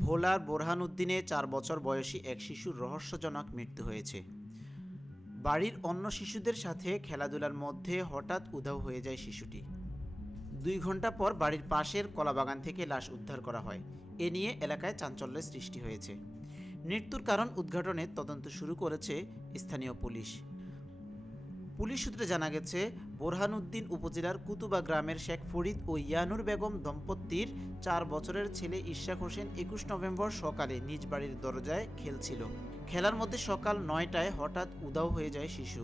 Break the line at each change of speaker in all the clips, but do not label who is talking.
ভোলার বোরহানউদ্দিনে চার বছর বয়সী এক শিশুর রহস্যজনক মৃত্যু হয়েছে। বাড়ির অন্য শিশুদের সাথে খেলাধুলার মধ্যে হঠাৎ উধাও হয়ে যায় শিশুটি। দুই ঘণ্টা পর বাড়ির পাশের কলাবাগান থেকে লাশ উদ্ধার করা হয়। এ নিয়ে এলাকায় চাঞ্চল্যের সৃষ্টি হয়েছে। মৃত্যুর কারণ উদ্ঘাটনে তদন্ত শুরু করেছে স্থানীয় পুলিশ। পুলিশ সূত্রে জানা গেছে বোরহানউদ্দিন উপজেলার কুতুবা গ্রামের শেখ ফরিদ ও ইয়ানুর বেগম দম্পতির চার বছরের ছেলে ইশাক হোসেন একুশ নভেম্বর সকালে নিজ বাড়ির দরজায় খেলছিল। খেলার মধ্যে সকাল নয়টায় হঠাৎ উদাও হয়ে যায় শিশু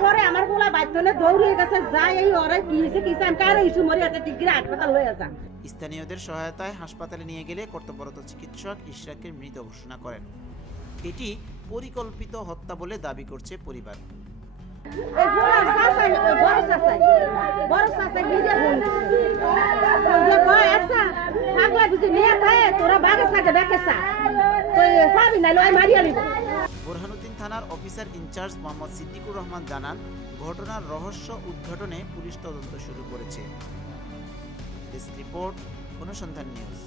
ভরে আমার পোলা দৌড়িয়ে গেছে যাই এই ওরে কি হয়েছে কি চান কারে ইস্যু মরি আছে টিকিরে হাসপাতাল হয়ে আছে।
স্থানীয়দের সহায়তায় হাসপাতালে নিয়ে গেলে কর্তব্যরত চিকিৎসক ইশরাকের মৃত ঘোষণা করেন। এটি পরিকল্পিত হত্যা বলে দাবি করছে পরিবার।
তোরা বাগে সাথে বেকে চা। পাবি না লয় মারিয়া লিব
বোরহানুদ্দিন থানার officer in charge Mohammad Siddiqur Rahman জানান, ঘটনার রহস্য উদ্ঘাটনে পুলিশ তদন্ত শুরু করেছে। Desk report, Anusandhan news.